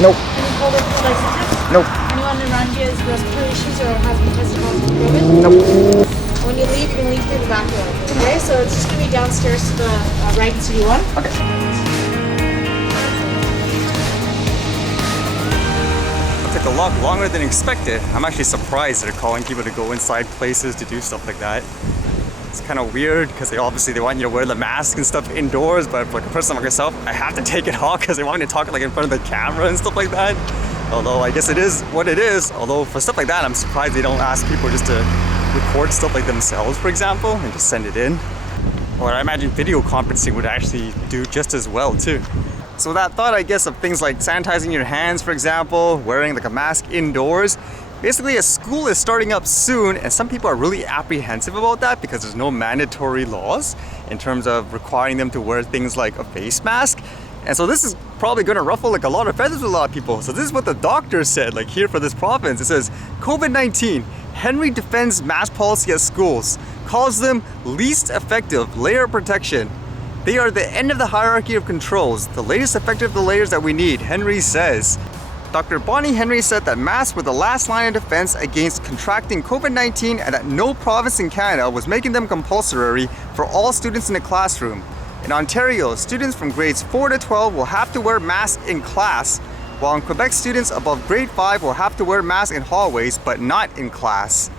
Nope. Any COVID licenses? Nope. Anyone around you has respiratory issues or has been tested positive for COVID? Nope. When you leave, you're going to leave through the back door. Okay, so it's just going to be downstairs to the right in CD1. Okay. It took a lot longer than expected. I'm actually surprised they're calling people to go inside places to do stuff like that. It's kind of weird because they want you to wear the mask and stuff indoors, but for like a person like myself, I have to take it off because they want me to talk like in front of the camera and stuff like that. Although I guess it is what it is. Although for stuff like that, I'm surprised they don't ask people just to record stuff like themselves, for example, and just send it in. Or I imagine video conferencing would actually do just as well too. So that thought, I guess, of things like sanitizing your hands, for example, wearing like a mask indoors. Basically, a school is starting up soon, and some people are really apprehensive about that because there's no mandatory laws in terms of requiring them to wear things like a face mask. And so this is probably going to ruffle like a lot of feathers with a lot of people. So this is what the doctor said, like here for this province. It says, COVID-19, Henry defends mask policy at schools, calls them least effective layer of protection. They are the end of the hierarchy of controls, the latest effective the layers that we need, Henry says. Dr. Bonnie Henry said that masks were the last line of defense against contracting COVID-19 and that no province in Canada was making them compulsory for all students in the classroom. In Ontario, students from grades 4 to 12 will have to wear masks in class, while in Quebec, students above grade 5 will have to wear masks in hallways, but not in class.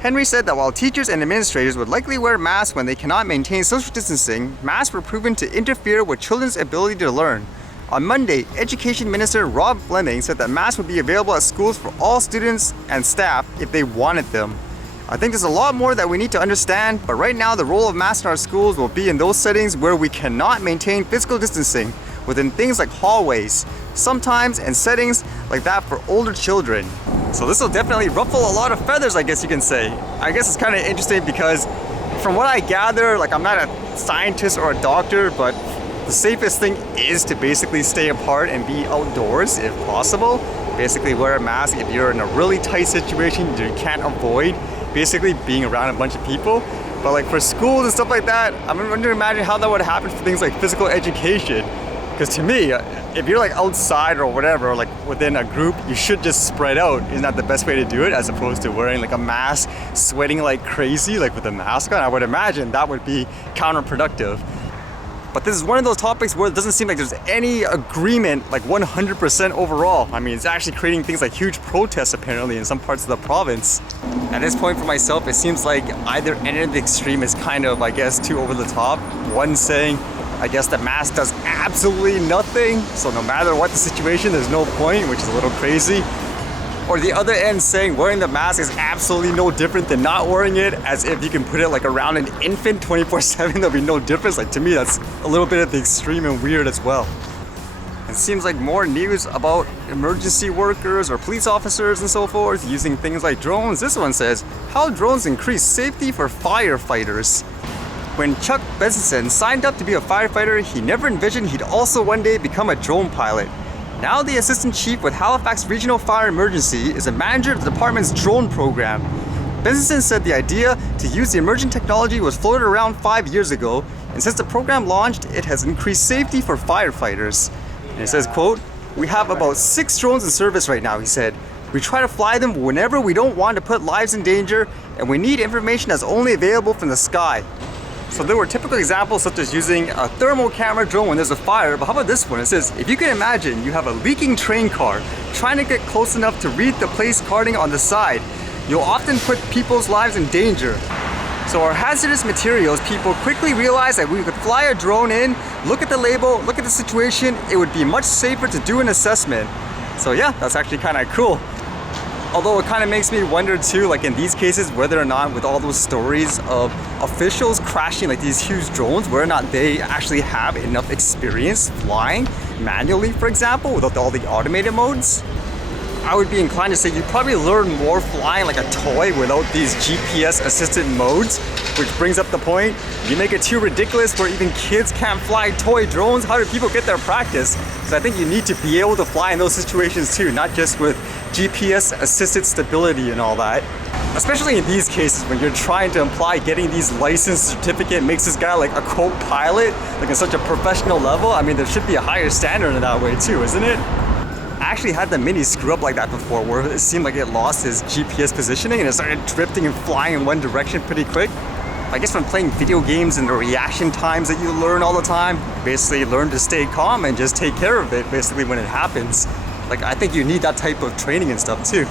Henry said that while teachers and administrators would likely wear masks when they cannot maintain social distancing, masks were proven to interfere with children's ability to learn. On Monday, Education Minister Rob Fleming said that masks would be available at schools for all students and staff if they wanted them. I think there's a lot more that we need to understand, but right now the role of masks in our schools will be in those settings where we cannot maintain physical distancing, within things like hallways, sometimes in settings like that for older children. So this will definitely ruffle a lot of feathers, I guess you can say. I guess it's kind of interesting because from what I gather, like I'm not a scientist or a doctor, but the safest thing is to basically stay apart and be outdoors if possible. Basically wear a mask if you're in a really tight situation you can't avoid basically being around a bunch of people. But like for schools and stuff like that, I'm wondering to imagine how that would happen for things like physical education. Because to me, if you're like outside or whatever, like within a group, you should just spread out. Isn't that the best way to do it, as opposed to wearing like a mask, sweating like crazy, like with a mask on? I would imagine that would be counterproductive. But this is one of those topics where it doesn't seem like there's any agreement, like 100% overall. I mean, it's actually creating things like huge protests apparently in some parts of the province. At this point for myself, it seems like either end of the extreme is kind of, I guess, too over the top. One saying, I guess the mask does absolutely nothing, so no matter what the situation, there's no point, which is a little crazy. Or the other end saying wearing the mask is absolutely no different than not wearing it, as if you can put it like around an infant 24/7, there'll be no difference. Like to me, that's a little bit of the extreme and weird as well. It seems like more news about emergency workers or police officers and so forth using things like drones. This one says, how drones increase safety for firefighters. When Chuck Benson signed up to be a firefighter, he never envisioned he'd also one day become a drone pilot. Now the assistant chief with Halifax Regional Fire Emergency is a manager of the department's drone program. Benson said the idea to use the emerging technology was floated around 5 years ago, and since the program launched, it has increased safety for firefighters. And it says, quote, we have about 6 drones in service right now, he said. We try to fly them whenever we don't want to put lives in danger, and we need information that's only available from the sky. So there were typical examples such as using a thermal camera drone when there's a fire, but how about this one? It says, if you can imagine you have a leaking train car trying to get close enough to read the place carding on the side, you'll often put people's lives in danger. So our hazardous materials people quickly realized that we could fly a drone in, look at the label, look at the situation, it would be much safer to do an assessment. So yeah, that's actually kind of cool. Although it kind of makes me wonder too, like in these cases, whether or not with all those stories of officials crashing like these huge drones, whether or not they actually have enough experience flying manually, for example, without all the automated modes. I would be inclined to say you probably learn more flying like a toy without these GPS assisted modes, which brings up the point, you make it too ridiculous where even kids can't fly toy drones. How do people get their practice? So I think you need to be able to fly in those situations too, not just with GPS assisted stability and all that. Especially in these cases when you're trying to imply getting these license certificate makes this guy like a quote pilot, like at such a professional level. I mean, there should be a higher standard in that way too, isn't it? I actually had the Mini screw up like that before, where it seemed like it lost its GPS positioning and it started drifting and flying in one direction pretty quick. I guess when playing video games and the reaction times that you learn all the time, basically learn to stay calm and just take care of it basically when it happens. Like, I think you need that type of training and stuff too.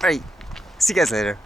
Alright, see you guys later.